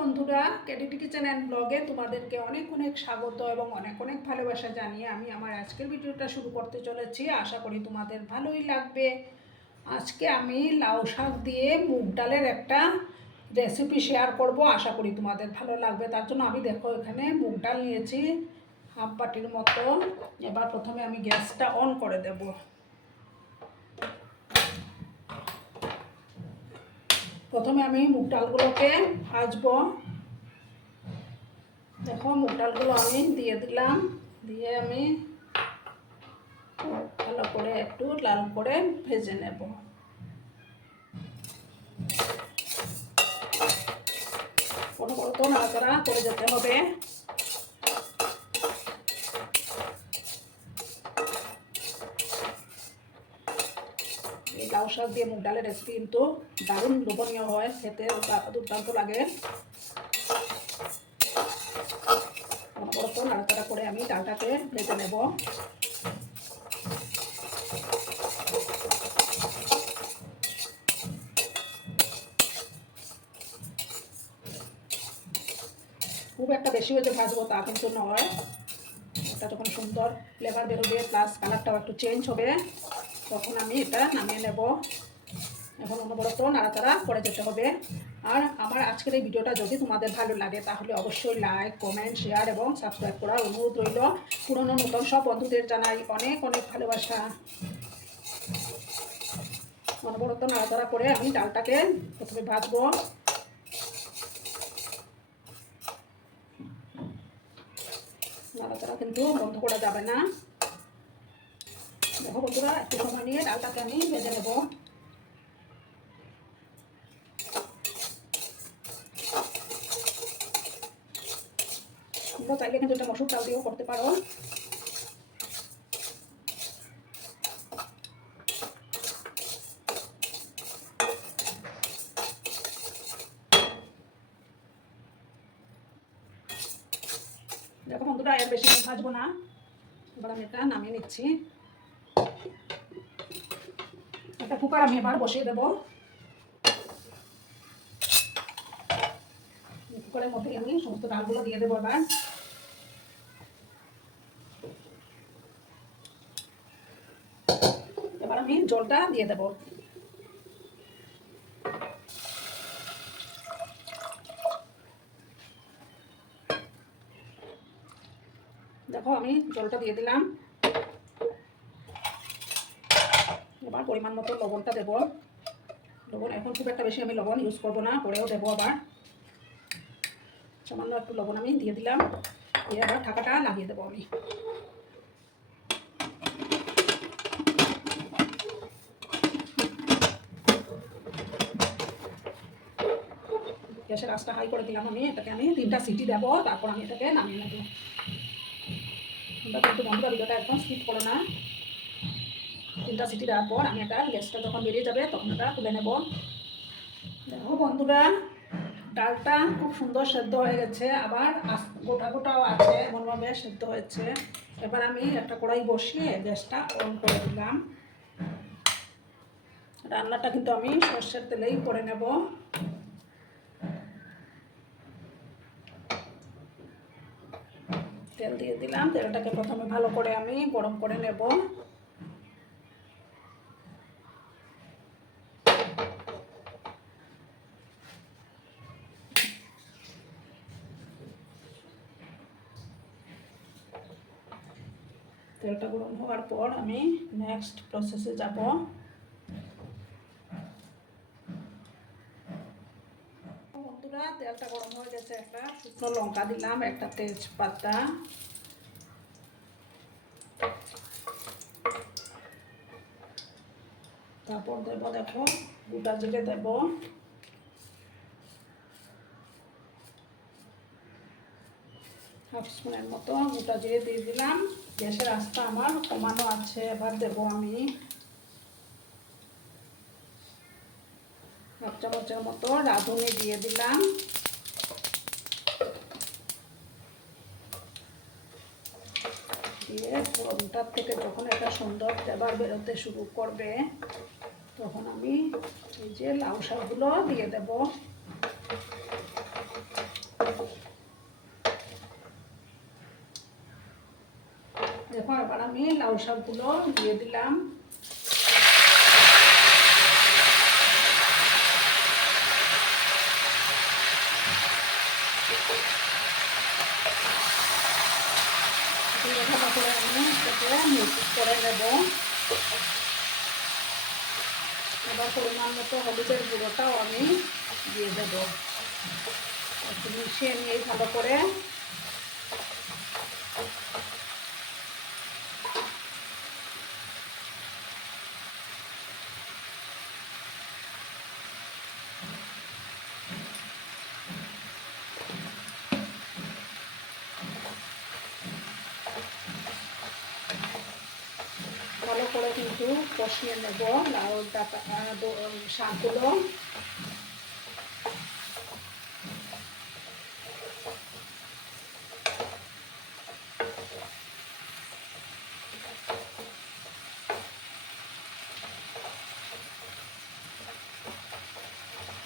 বন্ধুরা, কেডিটি kitchen and ব্লগে তোমাদেরকে অনেক অনেক স্বাগত এবং অনেক অনেক ভালোবাসা জানিয়ে আমি আমার আজকের ভিডিওটা শুরু করতে চলেছি। আশা করি তোমাদের ভালোই লাগবে। আজকে আমি লাউ শাক দিয়ে মুগ ডালের একটা রেসিপি শেয়ার করব। আশা করি তোমাদের ভালো লাগবে। তার জন্য আমি দেখো এখানে মুগ ডাল নিয়েছি হাফ বাটির মতো। এবার প্রথমে আমি গ্যাসটা অন করে দেব। প্রথমে আমি মুগ ডালগুলোকে ভাজবো। দেখো মুগ ডালগুলো আমি দিয়ে দিলাম, দিয়ে আমি ভালো করে একটু লাল করে ভেজে নেব। অনবরত নাড়াচাড়া করে যেতে হবে। এই লাউ শাক দিয়ে মুগ ডালের রেসিপি কিন্তু দারুণ লোভনীয় হয়, খেতে দুর্দান্ত লাগে। অনবরত নাড়াচাড়া করে আমি ডালটাকে ভেজে নেব। খুব একটা বেশি হয়ে যে ভাজবো তা কিন্তু নয়। এটা যখন সুন্দর ফ্লেভার বেরোবে প্লাস কালারটাও একটু চেঞ্জ হবে তখন আমি এটা নামিয়ে নেব। এখন অনবরত নাড়াচাড়া করে যেতে হবে। আর আমার আজকের এই ভিডিওটা যদি তোমাদের ভালো লাগে তাহলে অবশ্যই লাইক, কমেন্ট, শেয়ার এবং সাবস্ক্রাইব করার অনুরোধ রইল। পুরনো নতুন সব বন্ধুদের জানাই অনেক অনেক ভালোবাসা। অনবরত নাড়াচাড়া করে আমি ডালটাকে প্রথমে ভাজবো। নাড়াচাড়া কিন্তু বন্ধ করা যাবে না। দেখো বন্ধুরা, একটু সময় নিয়ে ডালটাকে আমি ভেজে নেব। তোমরা চাইলে কিন্তু এটা মসুর ডাল দিয়েও করতে পারো। দেখো বন্ধুরা, এর বেশি ভাজবো না। এবার আমি এটা নামিয়ে নিচ্ছি। একটা কুকার আমি এবার বসিয়ে দেবো। কুকারের মধ্যে আমি সমস্ত ডালগুলো দিয়ে দেবো। এবার আমি জলটা দিয়ে দেবো। দেখো আমি জলটা দিয়ে দিলাম। এবার পরিমাণ মতো লবণটা দেবো। লবণ এখন খুব একটা বেশি আমি লবণ ইউজ করবো না, পরেও দেবো। আবার সামান্য একটু লবণ আমি দিয়ে দিলাম, দিয়ে আবার ঢাকাটা লাগিয়ে দেবো আমি। গ্যাসের আঁচটা হাই করে দিলাম আমি। এটাকে আমি 3টা সিটি দেবো, তারপর আমি এটাকে নামিয়ে নেব। তোমরা কিন্তু বন্ধুরা ভিডিওটা একদম স্কিপ করো না। 3টা সিটি দেওয়ার পর আমি এটা গ্যাসটা যখন বেরিয়ে যাবে তখন এটা তুলে নেব। দেখো বন্ধুরা, ডালটা খুব সুন্দর সেদ্ধ হয়ে গেছে, আবার গোটা গোটাও আছে, এমনভাবে সেদ্ধ হয়েছে। এবার আমি একটা কড়াই বসিয়ে গ্যাসটা অন করে দিলাম। রান্নাটা কিন্তু আমি সর্ষের তেলেই করে নেব। তেল দিয়ে দিলাম। তেলটাকে প্রথমে ভালো করে আমি গরম করে নেব। তেলটা গরম হওয়ার পর আমি নেক্সট প্রসেসে যাব। বন্ধুরা, তেলটা গরম হয়ে গেছে। একটা শুকনো লঙ্কা দিলাম, একটা তেজপাতা, তারপর দেবো দেখো গোটা জিরে দেব, হাফ স্পুনের মতো গোটা জিরে দিয়ে দিলাম। গ্যাসের আঁচটা আমার কমানো আছে। এবার দেবো আমি হাফ চামচের মতো রাঁধুনি দিয়ে দিলাম। দিয়ে ফোড়নটার থেকে যখন একটা সুন্দর ফ্লেভার বেরোতে শুরু করবে তখন আমি এই যে লাউ শাকগুলো দিয়ে দেব। দেখো এবার আমি লাউ শাকগুলো দিয়ে দিলাম। ভালো করে আমি এটাকে মিক্স করে নেব। এবার পরিমাণ মতো হলুদের গুঁড়োটাও আমি দিয়ে দেব। একটু মিশিয়ে নিয়ে ভালো করে কিন্তু কষিয়ে নেব লাউ শাকগুলো।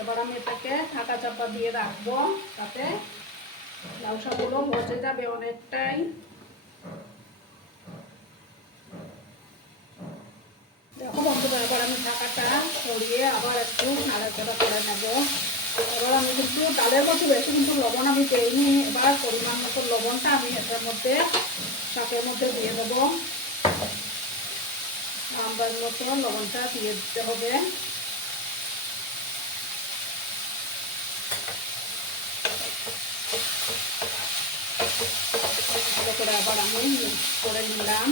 এবার আমি এটাকে ঢাকা চাপা দিয়ে রাখবো, তাতে লাউ শাকগুলো ভজে যাবে অনেকটাই। দেখো বন্ধুরা, এবার আমি ঢাকাটা সরিয়ে আবার একটু নাড়াচাড়া করে নেব। এবার আমি কিন্তু ডালের মধ্যে বেশি কিন্তু লবণ আমি দিইনি। এবার পরিমাণ মতো লবণটা আমি এটার মধ্যে শাকের মধ্যে দিয়ে দেবো। আন্দাজ মতো লবণটা দিয়ে দিতে হবে। ভালো করে আবার আমি মিক্স করে নিলাম।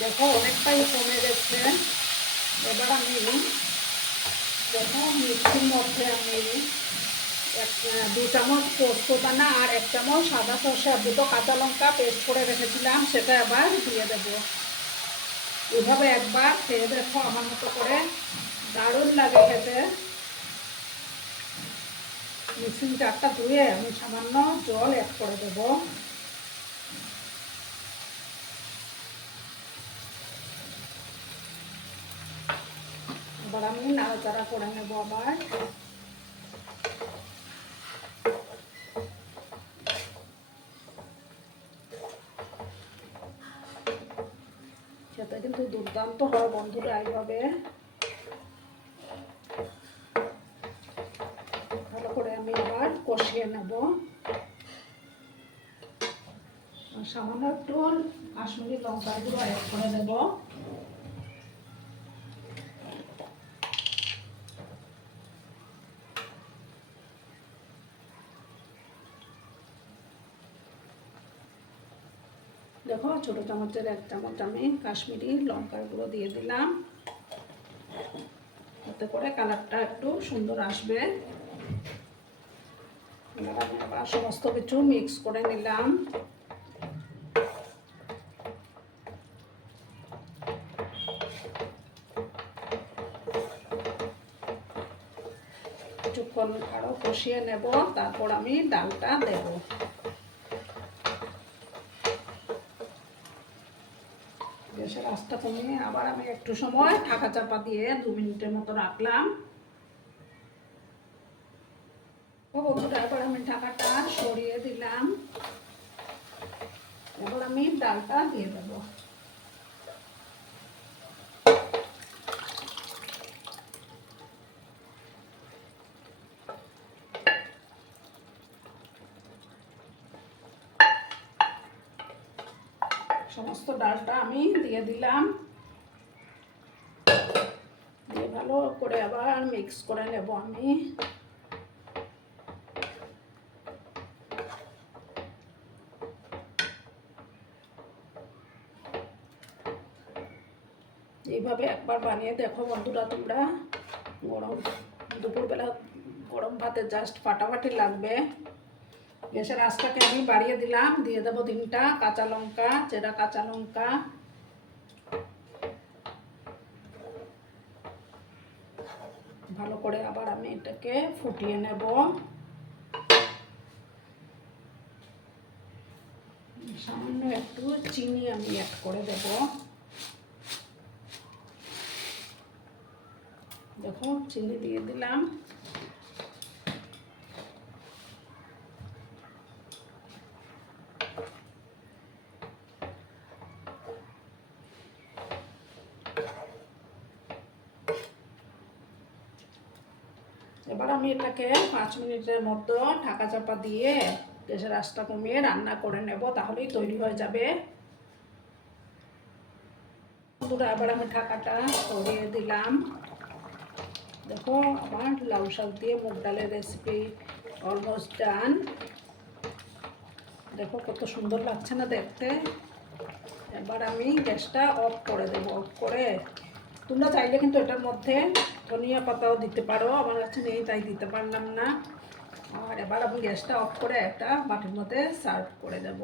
দেখো অনেকটাই কমে গেছে। এবার আমি দেখো মিক্সির মধ্যে আমি 2 চামচ পোস্ত দানা আর 1 চামচ সাদা সর্ষে, 2টো কাঁচা লঙ্কা পেস্ট করে রেখেছিলাম, সেটা এবার দিয়ে দেব। এভাবে একবার খেয়ে দেখো আমার মতো করে, দারুণ লাগে খেতে। মিক্সিং জারটা ধুয়ে আমি সামান্য জল অ্যাড করে দেব। এবার আমি নাড়াচাড়া করে নেব আবার। সেটা কিন্তু দুর্দান্ত হয় বন্ধুরা। এইভাবে ভালো করে আমি আবার কষিয়ে নেব। সামান্য একটু কাশ্মীরি লঙ্কার গুঁড়ো অ্যাড করে দেব। দেখো ছোট চামচের 1 চামচ আমি কাশ্মীরি লঙ্কার গুঁড়ো দিয়ে দিলাম, এতে করে কালারটা একটু সুন্দর আসবে। আমি আবার সমস্ত কিছু মিক্স করে নিলাম। কিছুক্ষণ আরো কষিয়ে নেব, তারপর আমি ডালটা দেব। গ্যাসের আঁচটা কমিয়ে আবার আমি একটু সময় ঢাকা চাপা দিয়ে 2 মিনিটের মতো রাখলাম। বন্ধুরা, এবার আমি ঢাকাটা সরিয়ে দিলাম। এবার আমি ডালটা দিয়ে দেব। সমস্ত ডালটা আমি দিয়ে দিলাম। দিয়ে ভালো করে আবার মিক্স করে নেব আমি। এইভাবে একবার বানিয়ে দেখো বন্ধুরা তোমরা। দুপুরবেলা গরম ভাতে জাস্ট ফাটাফাটি লাগবে। গ্যাসের আঁচটাকে আমি বাড়িয়ে দিলাম, দিয়ে দেবো 3টা কাঁচা লঙ্কা, চেরা কাঁচা লঙ্কা। ভালো করে আবার আমি এটাকে ফুটিয়ে নেব। সামান্য একটু চিনি আমি অ্যাড করে দেব। দেখো চিনি দিয়ে দিলাম। এবার আমি এটাকে 5 মিনিটের মতো ঢাকা চাপা দিয়ে গ্যাসের আঁচটা কমিয়ে রান্না করে নেব, তাহলেই তৈরি হয়ে যাবে। বন্ধুরা এবার আমি ঢাকাটা সরিয়ে দিলাম। দেখো আমার লাউ শাক দিয়ে মুগ ডালের রেসিপি অলমোস্ট ডান। দেখো কত সুন্দর লাগছে না দেখতে। এবার আমি গ্যাসটা অফ করে দেবো। অফ করে তোমরা চাইলে কিন্তু এটার মধ্যে ধনিয়া পাতাও দিতে পারো, আমার কাছে নেই তাই দিতে পারলাম না। আর এবার আমি গ্যাসটা অফ করে একটা বাটির মধ্যে সার্ভ করে দেব।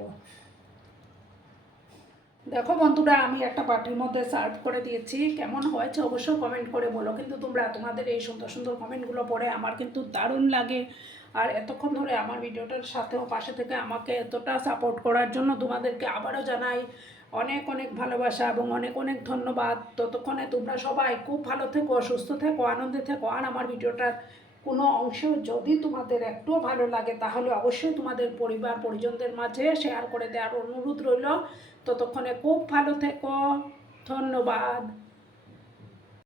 দেখো বন্ধুরা আমি একটা বাটির মধ্যে সার্ভ করে দিয়েছি। কেমন হয়েছে অবশ্যই কমেন্ট করে বলো, কিন্তু তোমরা তোমাদের এই সুন্দর সুন্দর কমেন্টগুলো পড়ে আমার কিন্তু দারুণ লাগে। আর এতক্ষণ ধরে আমার ভিডিওটার সাথেও পাশে থেকে আমাকে এতটা সাপোর্ট করার জন্য তোমাদেরকে আবারও জানাই অনেক অনেক ভালোবাসা এবং অনেক অনেক ধন্যবাদ। ততক্ষণে তোমরা সবাই খুব ভালো থেকো, সুস্থ থেকো, আনন্দে থেকো। আর আমার ভিডিওটার কোনো অংশ যদি তোমাদের একটুও ভালো লাগে তাহলে অবশ্যই তোমাদের পরিবার পরিজনদের মাঝে শেয়ার করে দেওয়ার অনুরোধ রইল। ততক্ষণে খুব ভালো থেকো। ধন্যবাদ।